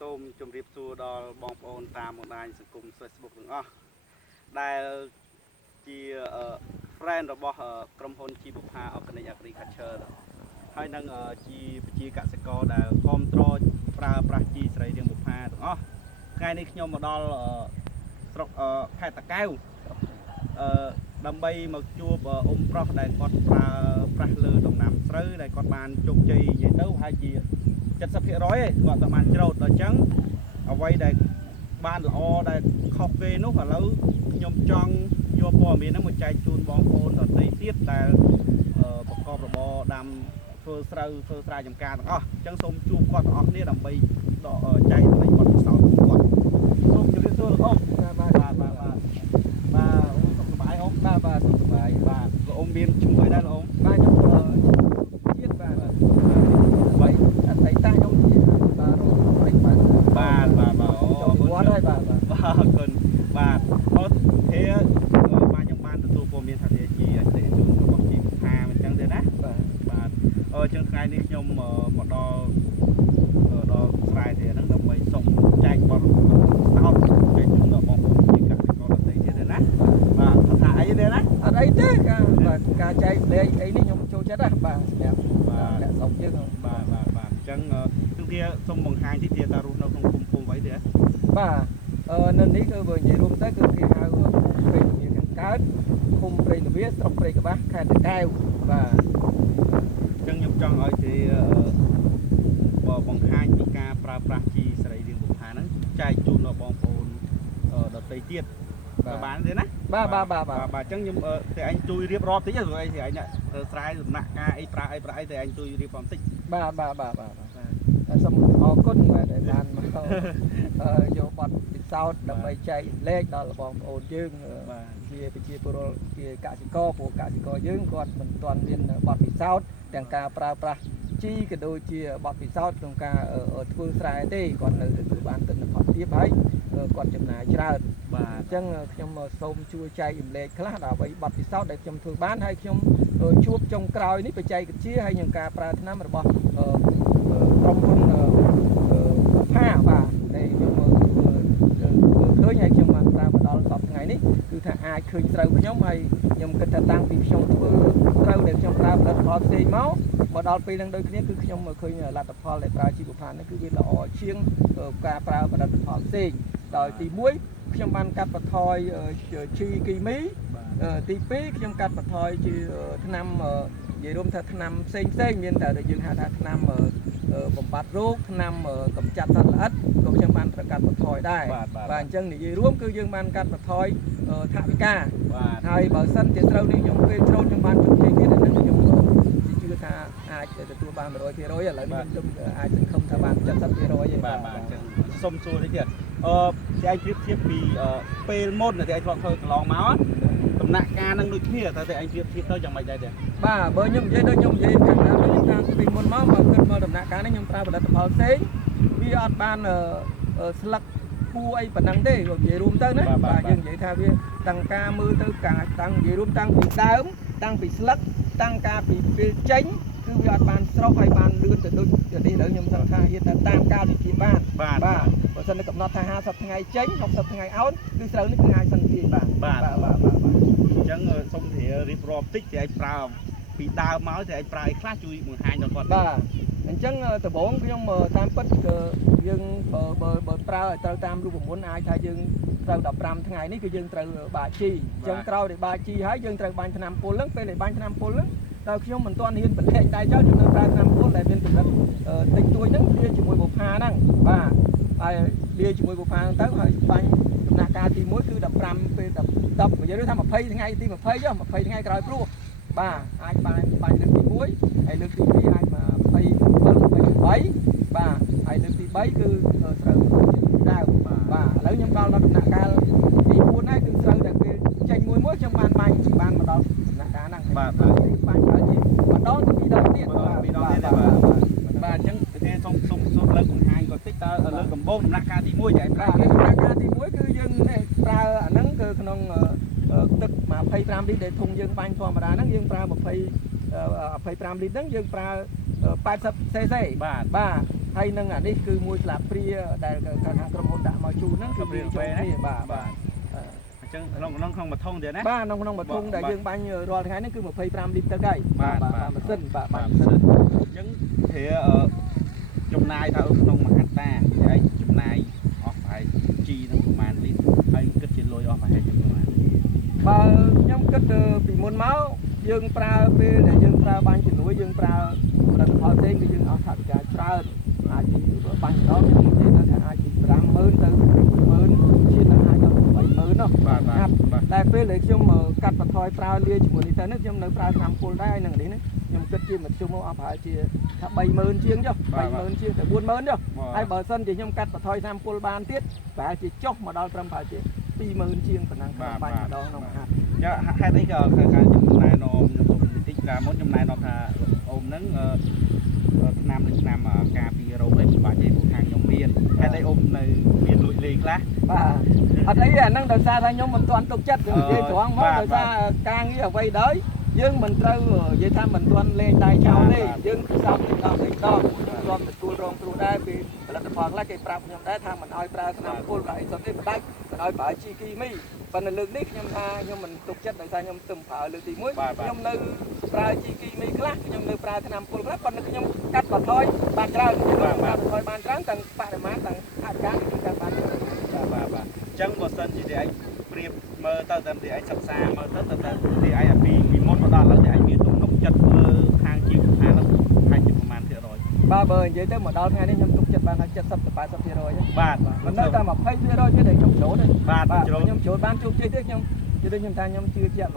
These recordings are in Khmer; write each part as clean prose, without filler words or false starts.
សូមជម្រាបសួរដល់បងប្អូនតាមបណ្ដាញសង្គម Facebook ទាំងអស់ដែលជា friend របស់ក្រុមហ៊ុន ជីបុផា Organic Agriculture ហើយនឹងជាប្រជាកសិករដែលគ្រប់គ្រងប្រើប្រាស់ជីស្រីរាងបុផាទាំងអស់ថ្ងៃនេះខ្ញុំមកដល់ស្រុកខេត្តតាកែវដើម្បីមកជួបអ៊ំប្រុសដែលគាត់ប្រើប្រាស់លើដំណាំស្រូវដែលគាត់បានជោគជ័យនិយាយទៅហើយជា 70% ឯងគាត់តែបានច្រូតដល់អញ្ចឹងអ្វីដែលបានល្អដែលខុសគេនោះឥឡូវខ្ញុំចង់យកព័ត៌មានហ្នឹងមកចែកជូនបងប្អូនដទៃទៀតដែលប្រកបរបរដាំធ្វើស្រូវធ្វើស្រែចម្ការទាំងអស់អញ្ចឹងសូមជួបគាត់ទាំងអស់គ្នាដើម្បីចែកឲ្យគាត់ពិសោធន៍គាត់សូមជម្រាបសួរលោកអ៊ំបាទអ៊ំសុខសប្បាយអ៊ំបាទសុខសប្បាយបាទលោកអ៊ំមានឈ្មោះអីដែរលោកអ៊ំបាទខ្ញុំជាតិបាទអតីតខ្ញុំជាបាទរស់ព្រៃបាទចូលវត្តហើយបាទអរគុណបាទអត់ទេបាទខ្ញុំបានទទួលព័ត៌មានថាជាអតិថិជនរបស់ជីផាអញ្ចឹងទេណាបាទអញ្ចឹងថ្ងៃនេះខ្ញុំមកដល់ស្រែទេហ្នឹងដើម្បីសុំចែកបទសោតចែកជូនដល់បងប្អូនជាកសិករដទៃទៀតទេណាបាទថាអីទេណាអត់អីទេការចែកលេខអីនេះខ្ញុំចូលចិត្តណាបាទសម្រាប់អ្នកស្រុកយើងបាទអញ្ចឹងគឺសូមបង្ហាញតិចទៀតថារស់នៅក្នុងភូមិអីទេបាទនៅនេះគឺបើនិយាយរួមទៅគឺគេហៅព្រៃលវាខាងកើតឃុំព្រៃលវាស្រុកព្រៃកបាស់ខេត្តតាកែវបាទអញ្ចឹងខ្ញុំចង់ឲ្យគេបង្ហាញពីការប្រើប្រាស់ជីស្រីរាងបុផាហ្នឹងចែកជូនដល់បងប្អូនដទៃទៀតបានទេណាបាទអញ្ចឹងខ្ញុំតែអញជួយរៀបរាប់តិចព្រោះអីតែអញស្រែដំណាក់ការអីប្រើអីតែអញជួយរៀបរាប់តិចបាទសូមអរគុណដែលបានមកយកបទពិសោធន៍ដើម្បីចែកលេខដល់បងប្អូនយើងជាប្រជាពលរដ្ឋជាកសិករព្រោះកសិករយើងគាត់មិនទាន់មានបទពិសោធន៍ទាំងការប្រើប្រាស់ជីក៏ដូចជាបទពិសោធន៍ក្នុងការធ្វើស្រែទេគាត់នៅទទួលបានទិន្នផលទាបហើយគាត់ចំណាយច្រើនបាទអញ្ចឹងខ្ញុំសូមជួយចែករំលែកខ្លះដល់អ្វីបទពិសោធន៍ដែលខ្ញុំធ្វើបានហើយខ្ញុំជួបចុងក្រោយនេះបច្ចេកវិទ្យាហើយនឹងការប្រើថ្នាំរបស់ក្រុមហ៊ុនផាបាទដែលខ្ញុំមើលឃើញហើយខ្ញុំបានប្រើមកដល់សប្តាហ៍ថ្ងៃនេះគឺថាអាចឃើញស្រូវខ្ញុំហើយខ្ញុំគិតថាតាំងពីខ្ញុំធ្វើស្រូវដែលខ្ញុំប្រើផលិតផលផ្សេងមកដល់ពេលនឹងដូចគ្នាគឺខ្ញុំឃើញលទ្ធផលដែលប្រើជីវផានេះគឺវាល្អជាងការប្រើផលិតផលផ្សេងដោយទី1ខ្ញុំបានកាត់បន្ថយជីគីមីទី2ខ្ញុំកាត់បន្ថយជាថ្នាំនិយាយរួមថាថ្នាំផ្សេងមានតែយើងហៅថាថ្នាំបំបត្តិរោគថ្នាំកម្ចាត់សត្វល្អិតក៏ខ្ញុំបានប្រកាសបន្ថយដែរបាទអញ្ចឹងនិយាយរួមគឺយើងបានកាត់បន្ថយថវិកាហើយបើសិនជាស្រូវនេះខ្ញុំពេលច្រូតខ្ញុំបានជោគជ័យទៀតហ្នឹងខ្ញុំជឿថាអាចទទួលបាន 100% ឥឡូវនេះខ្ញុំអាចសង្ឃឹមថាបាន 70% ទេបាទអញ្ចឹងសុំសួរតិចទៀតតែឯងប្រៀបធៀបពីពេលមុនដែលឯងធ្លាប់ធ្វើកន្លងមកដំណាក់ការនឹងដូចគ្នាតែឯងប្រៀបធៀបទៅយ៉ាងម៉េចដែរទេបាទបើខ្ញុំនិយាយដូចខ្ញុំនិយាយខាងដើមខ្ញុំតាំងពីមុនមកគិតមកដំណាក់ការនេះខ្ញុំប្រើផលិតផលផ្សេងវាអត់បានស្លឹកគួរអីប៉ុណ្ណឹងទេនិយាយរួមទៅណាបាទយើងនិយាយថាវាតាំងការមើលទៅការតាំងនិយាយរួមតាំងពីដើមតាំងពីស្លឹកតាំងការពីពេលចេញគឺវាអត់បានស្រស់ហើយបានលឿនទៅដូចនេះឥឡូវខ្ញុំសង្ឃថាវាតាមកាលវិភាគបានបាទបើសិនតែកំណត់ថា50ថ្ងៃចេញ60ថ្ងៃអោនគឺស្រូវនេះគឺអាចសន្តិភាពបាទអញ្ចឹងសូមរៀបរាប់តិចតែឯងប្រើពីដើមមកតែឯងប្រើអីខ្លះជួយបង្ហាញដល់គាត់បាទអញ្ចឹងដំបូងខ្ញុំតាមពិតគឺយើងបើប្រើឲ្យត្រូវតាមរូបមន្តអាចថាយើងត្រូវ15ថ្ងៃនេះគឺយើងត្រូវបាចជីអញ្ចឹងក្រោយពីបាចជីហើយយើងត្រូវបាញ់ថ្នាំពុលហ្នឹងពេលដែលបាញ់ថ្នាំពុលហ្នឹងតើខ្ញុំមិនទាន់ហ៊ានបន្លែងដៃចោលខ្ញុំនៅប្រើថ្នាំពុលដែលមានកម្រិតតិចតួចហ្នឹងវាជាមួយបុផាហ្នឹងបាទហើយវាជាមួយបុផាហ្នឹងទៅហើយបាញ់ដំណាក់កាលទី1គឺ15ពេល10និយាយថា20ថ្ងៃទី20ចុះ20ថ្ងៃក្រោយព្រោះបាទអាចបាញ់លើកទី1ហើយលើកទី2អាចមក27 28បាទហើយលើកទី3គឺស្រូវដើមបាទឥឡូវខ្ញុំដល់ដំណាក់កាលទី4ហើយគឺស្រូវតែពេលចេញមួយខ្ញុំបានបាញ់បានមកដល់ដំណាក់កាលហ្នឹងបាទបាញ់ហើយម្ដងទៅ2ដងទៀតបាទអញ្ចឹងគេសូមលើកបង្ហាញគាត់តិចតើលើកដំបូងដំណាក់កាលទី1ចែកប្រើដំណាក់កាលទី1គឺយើងប្រើអាហ្នឹងគឺក្នុងទឹក25លីត្រដែលធុងយើងបាញ់ធម្មតាហ្នឹងយើងប្រើ25លីត្រហ្នឹងយើងប្រើ80 cc បាទ hay nâng à đi cứ mua slab pria đại cả hàng cầm hồn đã mà chú nó cứ pria cho pria bà chẳng nó không mà thông thế đấy ba nó không mà thông đại dương bao nhiêu rồi cái nó cứ 1,5 lít cây bà sinh bà những thế trong này thao không mà ăn ta vậy trong này họ phải chi nó của màn lít hay cất trên lôi họ phải hay trong mà bà nhóm cất bị môn máu dương pra về để dương pra ban chỉ núi dương pra là họ tên cái dương ở thật cả tra ai chỉ ban đó nhưng mà nó ai chỉ làm mơn từ mơn chia là 270เนาะតែពេលដែលខ្ញុំកាត់បន្ថយប្រើលាជាមួយនេះទៅនេះខ្ញុំនៅប្រើថ្នាំពុលដែរនឹងនេះខ្ញុំគិតជាមធ្យមមកអស់ប្រហែលជាថា 30000 ជាងចុះ 30000 ជាងទៅ 40000 ចុះហើយបើសិនជាខ្ញុំកាត់បន្ថយថ្នាំពុលបានទៀតប្រហែលជាចុះមកដល់ត្រឹមប្រហែលជា 20000 ជាងប៉ុណ្ណឹងបាញ់ម្ដងក្នុងហាត់ហេតុអីក៏ខ្ញុំណែនាំខ្ញុំទុំបន្តិចកាលមុនខ្ញុំណែនាំថាអូមហ្នឹងឆ្នាំនឹងឆ្នាំការពីរោគនេះបាច់ទេពួកខាងខ្ញុំមានហេតុអីអូមនៅមានលួចលេងខ្លះបាទអត់អីអាហ្នឹងដោយសារថាខ្ញុំមិនទាន់ទុកចិត្តនិយាយត្រង់មកដោយសារការងារអ្វីដែរយើងមិនត្រូវនិយាយថាមិនទាន់លេងដៃចោលទេយើងផ្សំទៅដល់ទីដល់ខ្ញុំរំទទួលរងគ្រូដែរពីផលិតផលខ្លះគេប្រាប់ខ្ញុំដែរថាមិនឲ្យប្រើថ្នាំពុលហើយសុទ្ធទេមិនដាច់មិនឲ្យប្រើជីគីមីប៉ុន្តែលើកនេះខ្ញុំថាខ្ញុំមិនទុកចិត្តដោយសារខ្ញុំទឹមប្រើលើកទី1ខ្ញុំនៅប្រើជីគីមីខ្លះខ្ញុំនៅប្រើថ្នាំពុលខ្លះប៉ុន្តែខ្ញុំកាត់បន្ថយបានច្រើនកាត់បន្ថយបានច្រើនទាំងបរិមាណទាំងអត្ថការគឺកាត់បានច្រើនបាទចឹងបើសិនជាឯងប្រៀបមើលទៅតាមទីឯងសិក្សាមើលទៅតាមទីឯងពីមុនមកដល់ឥឡូវទីឯងមានទំនុកចិត្តមើលខាងជីវភាពហ្នឹងថាជាប្រមាណភាគរយបាទបើនិយាយទៅមកដល់ថ្ងៃនេះខ្ញុំទុកចិត្តបានថា 70 ទៅ 80%បាទមិននៅតែ 20% ទៀតដែលខ្ញុំចូលទេបាទខ្ញុំចូលបានជោគជ័យទេខ្ញុំនិយាយខ្ញុំថាខ្ញុំជឿជាក់ 100%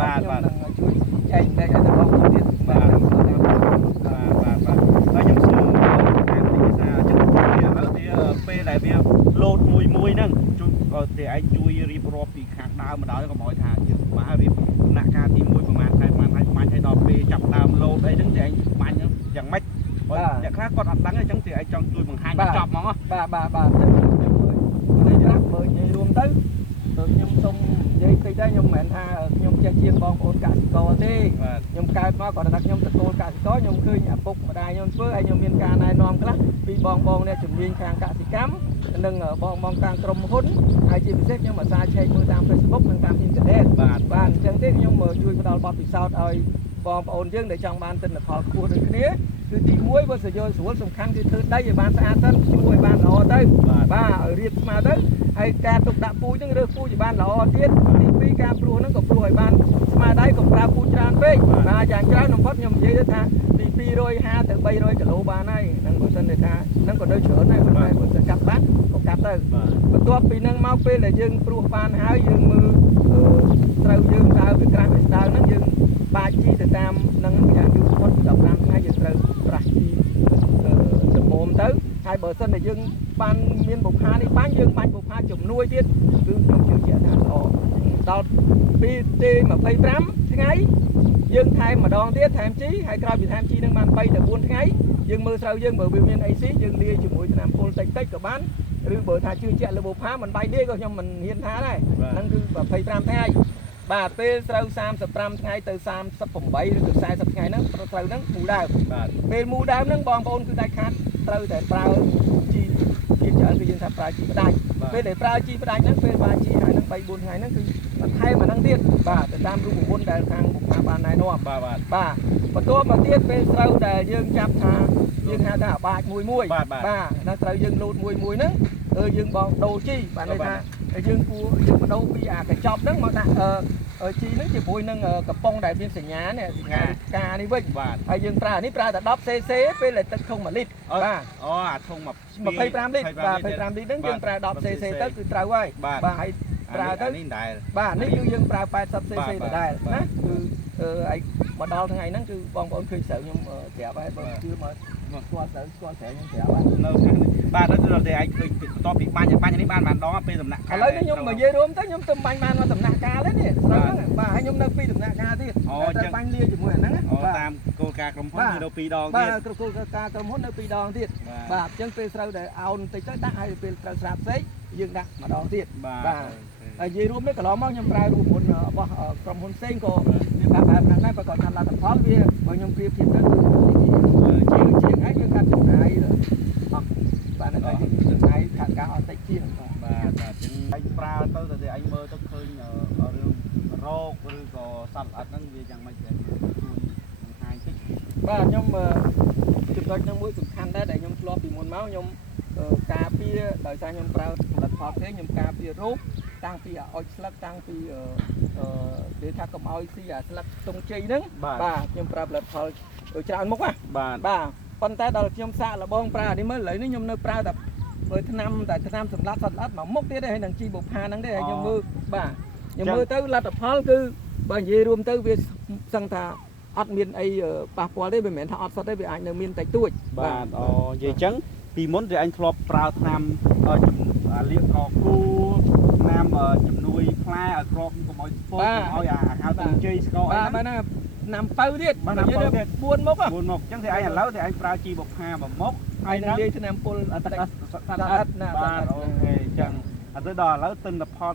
បាទខ្ញុំនឹងជួយចែកបែកឲ្យទៅបងប្អូនទៀតបាទហើយខ្ញុំសូមតាមទីផ្សារចឹងឥឡូវទីពេលដែលវាលោតមួយហ្នឹងជួយទីឯងជួយរៀបរាប់ពីខាងដើមមកដល់កុំឲ្យថាយើងបាទរៀបដំណាក់កាលទី1ប្រហែលខែប្រហែលហើយបាញ់ឲ្យដល់ពេលចាប់ដើមលោតអីហ្នឹងទីឯងបាញ់យ៉ាងម៉េចបើអ្នកខ្លះគាត់អត់ដឹងអញ្ចឹងទីឯងចង់ជួយបង្ហាញចប់ហ្មងបាទចឹងខ្ញុំមើលនិយាយរួមទៅខ្ញុំសូមនិយាយតិចដែរខ្ញុំមិនមែនថាខ្ញុំចេះជាងបងប្អូនកសិករទេខ្ញុំកើតមកគាត់ថាខ្ញុំទទួលកសិករខ្ញុំឃើញឪពុកម្ដាយខ្ញុំធ្វើហើយខ្ញុំមានការណែនាំខ្លះពីបងអ្នកជំនាញខាងកសិកម្មនិងបងខាងក្រុមហ៊ុនហើយជាពិសេសខ្ញុំអាសាឆែកមើលតាម Facebook និងតាមអ៊ីនធឺណិតបាទអញ្ចឹងទេខ្ញុំជួយផ្ដល់បទពិសោធន៍ឲ្យបងប្អូនយើងដែលចង់បានទិន្នផលខ្ពស់ដូចគ្នាគឺទី1បើសយោស្រួលសំខាន់គឺធ្វើដីឲ្យបានស្អាតទៅជួយឲ្យបានល្អទៅបាទឲ្យរៀបស្មើទៅហើយការទុកដាក់ពូជហ្នឹងរើសពូជឲ្យបានល្អទៀតទី2ការព្រួសហ្នឹងក៏ព្រួសឲ្យបានស្មើដៃកុំប្រើពូជច្រើនពេកបាទយ៉ាងច្រើនបំផុតខ្ញុំនិយាយថាពី250ទៅ300គីឡូបានហើយហ្នឹងបើសិនតែថាហ្នឹងក៏នៅច្រើនដែរប៉ុន្តែបើសិនកាត់បានក៏កាត់ទៅបន្ទាប់ពីហ្នឹងមកពេលដែលយើងព្រួសបានហើយយើងមើលត្រូវយើងដើរពីក្រាស់ពីស្ដៅហ្នឹងយើងបាច់ជីទៅតាមនឹងយ៉ាងយូរបំផុត15ថ្ងៃយើងត្រូវប្រាស់ជីសម្មុំទៅហើយបើសិនតែយើងបានមានបុប្ផានេះបាញ់យើងបាញ់បុប្ផាជំនួយទៀតគឺខ្ញុំជឿជាក់ថាល្អដល់ពីទី25ថ្ងៃយើងថែមម្ដងទៀតថែមជីហើយក្រោយពីថែមជីនឹងបាន3ទៅ4ថ្ងៃយើងមើលស្រូវយើងបើវាមានអីស៊ីយើងលាយជាមួយថ្នាំពុលតិចក៏បានឬបើថាជឿជាក់លើបុប្ផាមិនបាយលាយក៏ខ្ញុំមិនហ៊ានថាដែរហ្នឹងគឺ25ថ្ងៃបាទពេលស្រូវ35ថ្ងៃទៅ38ឬក៏40ថ្ងៃហ្នឹងស្រូវហ្នឹងមូលដើមបាទពេលមូលដើមហ្នឹងបងប្អូនគឺដាច់ខាតត្រូវតែប្រើជីជាច្រើនគឺយើងថាប្រើជីផ្ដាច់ពេលដែលប្រើជីផ្ដាច់ហ្នឹងពេលប្រើជីហើយហ្នឹង3 4ថ្ងៃហ្នឹងគឺបន្ថែមអាហ្នឹងទៀតបាទទៅតាមរូបមន្តដែលខាងបុព្វបានណែនាំបាទបន្ទាប់មកទៀតពេលស្រូវដែលយើងចាប់ថាយើងហៅថាអាបាចមួយបាទដល់ស្រូវយើងលូតមួយហ្នឹងយើងបងដូរជីបាទន័យថាយើងគួរយើងបដូរពីអាកញ្ចប់ហ្នឹងមកដាក់ជីហ្នឹងជាមួយនឹងកំប៉ុងដែលមានសញ្ញានេះសញ្ញាការនេះវិញហើយយើងប្រើនេះប្រើតែ 10cc ពេលដែលទឹកធុង1លីត្របាទអាធុង25លីត្របាទ25លីត្រហ្នឹងយើងប្រើ 10cc ទៅគឺត្រូវហើយបាទហើយប្រើទៅនេះដែរបាទនេះគឺយើងប្រើ 80cc ដដែលណាគឺហើយមកដល់ថ្ងៃហ្នឹងគឺបងប្អូនឃើញស្រូវខ្ញុំប្រាប់ហើយបើជឿមកស្គាល់ស្រូវខ្ញុំប្រាប់ហើយនៅខាងនេះបាទដល់តែឯងឃើញបន្ទាប់ពីបាញ់នេះបានដងពេលដំណាក់កាលឥឡូវនេះខ្ញុំនិយាយរួមទៅខ្ញុំទៅបាញ់បានមកដំណាក់កាលនេះស្រូវហ្នឹងបាទហើយខ្ញុំនៅពីដំណាក់កាលទៀតតែបាញ់លាជាមួយអាហ្នឹងតាមគោលការណ៍ក្រុមហ៊ុនគឺនៅ2ដងទៀតបាទគោលការណ៍ក្រុមហ៊ុននៅ2ដងទៀតបាទអញ្ចឹងពេលស្រូវដែលអោនបន្តិចទៅដាក់ហើយពេលត្រូវស្រាបផ្សេងយើងដាក់ម្ដងទៀតបាទហើយនិយាយរួមនេះកន្លងមកខ្ញុំប្រើរូបមន្តរបស់ក្រុមហ៊ុនផ្សេងក៏មានបែបហ្នឹងដែរបើគាត់ថាលទ្ធផលវាបើខ្ញុំប្រៀបធៀបទៅគឺ ជាងហើយគឺកាត់ចំណាយអស់បាទនៅចំណាយខាងការអត់តិចជាងបាទបាទចឹងអញប្រើទៅតែអញមើលទៅឃើញរឿងរោគឬក៏សត្វល្អិតហ្នឹងវាយ៉ាងម៉េចដែរជួយបង្ហាញតិចបាទខ្ញុំចំណុចហ្នឹងមួយសំខាន់ដែរដែលខ្ញុំធ្លាប់ពីមុនមកខ្ញុំការពារដោយសារខ្ញុំប្រើផលិតផលផ្សេងខ្ញុំការពាររោគតាំងពីអុចស្លឹកតាំងពីគេថាកុំឲ្យស៊ីអាស្លឹកទងជ័យហ្នឹងបាទខ្ញុំប្រើផលិតផលច្រើនមុខណាបាទប៉ុន្តែដល់ខ្ញុំសាកលបងប្រើនេះមើលឥឡូវនេះខ្ញុំនៅប្រើតែបើថ្នាំសម្លាប់សត្វល្អិតមកមុខទៀតហើយនឹងជីបុផាហ្នឹងទេហើយខ្ញុំមើលបាទខ្ញុំមើលទៅលទ្ធផលគឺបើនិយាយរួមទៅវាសឹងថាអត់មានអីប៉ះពាល់ទេវាមិនមែនថាអត់សុទ្ធទេវាអាចនៅមានតិចតួចបាទនិយាយចឹងពីមុនដែលអញធ្លាប់ប្រើថ្នាំលាកកគូថ្នាំជំនួយផ្លែឲ្យក្របកុំឲ្យស្ពោកកុំឲ្យអាហៅទៅជ័យស្គរអីបាទណាឆ្នាំពៅទៀតបាទ4មុខអញ្ចឹងតែអញឥឡូវតែអញប្រើជីបុផា1មុខហើយនឹងលាយឆ្នាំពុលអត់ណាបាទអូខេអញ្ចឹងអត់ទៅដល់ឥឡូវទិន្នផល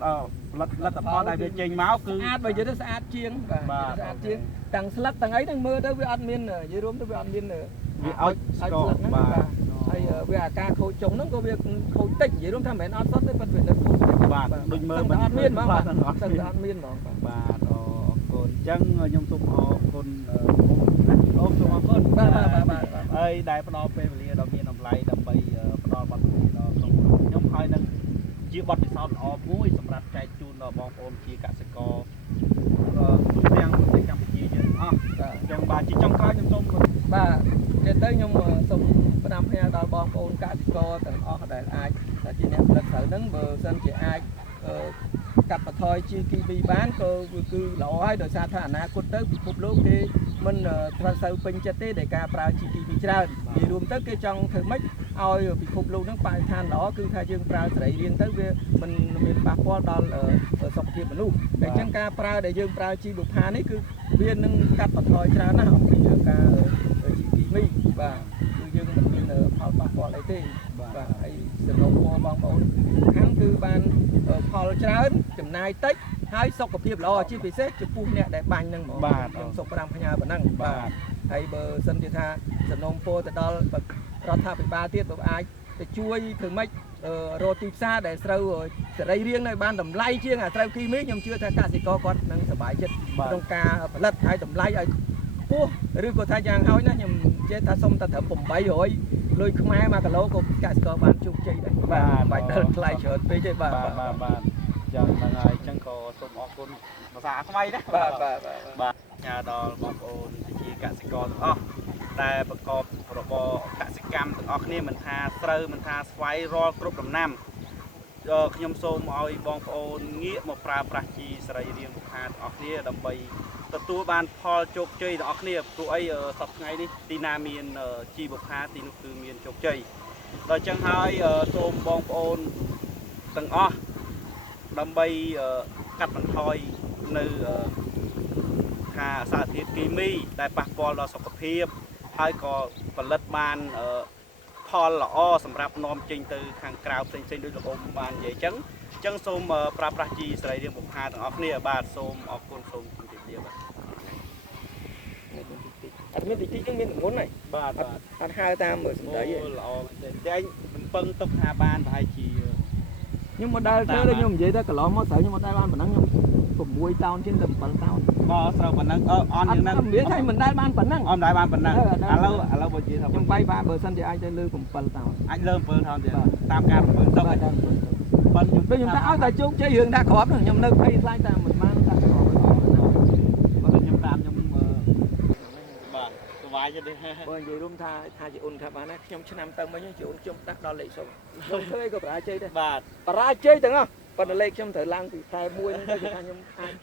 លទ្ធផលដែលវាចេញមកគឺស្អាតបើនិយាយទៅស្អាតជាងបាទស្អាតជាងទាំងស្លឹកទាំងអីហ្នឹងមើលទៅវាអត់មាននិយាយរួមទៅវាអត់មានវាអុចស្គរបាទហើយវាអាការខូចចុងហ្នឹងក៏វាខូចតិចនិយាយរួមថាមិនមែនអត់សុទ្ធទេប៉ុន្តែវានៅខូចតិចបាទដូចមើលមិនអត់មានហ្មងបាទអត់ស្ទើរអត់មានហ្មងបាទអរគុណអញ្ចឹងខ្ញុំសូមអរគុណសូមអរគុណបាទហើយដែលផ្ដល់ពេលវេលាដ៏មានតម្លៃដើម្បីផ្ដល់បទពិសោធន៍ដល់ខ្ញុំហើយនឹងជាបទពិសោធន៍ល្អមួយសម្រាប់ចែកជូនដល់បងប្អូនជាកសិករទូទាំងប្រទេសកម្ពុជាយើងអស់អញ្ចឹងបាទជាចុងក្រោយខ្ញុំសូមបាទទៀតទៅខ្ញុំសូមផ្ដាំផ្ញើដល់បងប្អូនកសិករទាំងអស់ដែលអាចជាអ្នកផលិតស្រូវហ្នឹងបើសិនជាអាចកាត់បន្ថយជីគីវីបានក៏គឺល្អហើយដោយសារថាអនាគតទៅពិភពលោកគេមិនត្រូវសូវពេញចិត្តទេដែលការប្រើជីគីវីច្រើននិយាយរួមទៅគេចង់ធ្វើម៉េចឲ្យពិភពលោកហ្នឹងបរិស្ថានល្អគឺថាយើងប្រើសរីរាង្គទៅវាមិនមានប៉ះពាល់ដល់សុខភាពមនុស្សតែអញ្ចឹងការប្រើដែលយើងប្រើជីបុផានេះគឺវានឹងកាត់បន្ថយច្រើនណាស់អំពីការជីគីមីបាទគឺយើងមិនមានផលប៉ះពាល់អីទេបាទហើយសំណូមពរបងប្អូនខាងគឺបានផលច្រើនចំណាយតិចហើយសុខភាពល្អជាពិសេសចំពោះអ្នកដែលបាញ់ហ្នឹងហ្មងខ្ញុំសុខ5ផ្ញើប៉ុណ្ណឹងបាទហើយបើសិនជាថាសំណូមពរទៅដល់រដ្ឋាភិបាលទៀតបើអាចទៅជួយធ្វើម៉េចរកទីផ្សារដែលស្រូវសរីរាង្គនៅបានតម្លៃជាងអាស្រូវគីមីខ្ញុំជឿថាកសិករគាត់នឹងសប្បាយចិត្តក្នុងការផលិតហើយតម្លៃឲ្យខ្ពស់ឬក៏ថាយ៉ាងហើយណាខ្ញុំចេះថាសុំតែត្រឹម800លុយខ្មែរ1គីឡូក៏កសិករបានជោគជ័យដែរបាទបាច់ដល់ថ្លៃច្រើនពេកទេបាទចឹងហ្នឹងហើយចឹងក៏សូមអរគុណភាសាថ្មីណាបាទញ៉ាដល់បងប្អូនជាកសិករទាំងអស់ដែលប្រកបរបរកសិកម្មទាំងអស់គ្នាមិនថាស្រូវមិនថាស្វាយរាល់គ្រប់ដំណាំខ្ញុំសូមឲ្យបងប្អូនងាកមកប្រើប្រាស់ជីសរីរាង្គបុប្ផាទាំងអស់គ្នាដើម្បីទទួលបានផលជោគជ័យទាំងអស់គ្នាព្រោះអីសប្តាហ៍ថ្ងៃនេះទីណាមានជីបុប្ផាទីនោះគឺមានជោគជ័យដល់ចឹងហើយសូមបងប្អូនទាំងអស់ដើម្បីកាត់បន្ថយនៅការសារធាតុគីមីដែលប៉ះពាល់ដល់សុខភាពហើយក៏ផលិតបានផលល្អសម្រាប់នាំចេញទៅខាងក្រៅផ្សេងៗដូចលោកអ៊ំបាននិយាយអញ្ចឹងសូមប្រើប្រាស់ជីសរីរាង្គបុប្ផាទាំងអស់គ្នាបាទសូមអរគុណសូមជម្រាបលាបាទអត់មានតិចហ្នឹងមានមុនហើយបាទអត់ហៅតាមមើលសម្ដីទេល្អមែនទេតែអញមិនពឹងទុកថាបានប្រហែលជាខ្ញុំមកដល់ទៅខ្ញុំនិយាយទៅកន្លងមកស្រូវខ្ញុំអត់ដែរបានប៉ុណ្ណឹងខ្ញុំ6តោនជាងទៅ7តោនបាទស្រូវប៉ុណ្ណឹងអន់យ៉ាងហ្នឹងមានតែមិនដែលបានប៉ុណ្ណឹងអត់ដែរបានប៉ុណ្ណឹងឥឡូវបើនិយាយថាខ្ញុំបាយបាទបើសិនជាអាចទៅលើ7តោនអាចលើ7តោនទៀតតាមការរំពឹងទុកខ្ញុំថាឲ្យតែជោគជ័យរឿងដាក់ក្របខ្ញុំនៅភ័យខ្លាចតែមិនបានដាក់ក្របខ្ញុំតាមខ្ញុំបាទសុវ័យទេបើនិយាយរួមថាជាអ៊ុនថាបានណាខ្ញុំឆ្នាំទៅមិញជាអ៊ុនខ្ញុំដាក់ដល់លេខ0ខ្ញុំធ្វើអីក៏បរាជ័យដែរបាទបរាជ័យទាំងអស់ប៉ុន្តែលេខខ្ញុំត្រូវឡើងពីខែ1ហ្នឹងគឺថាខ្ញុំអាច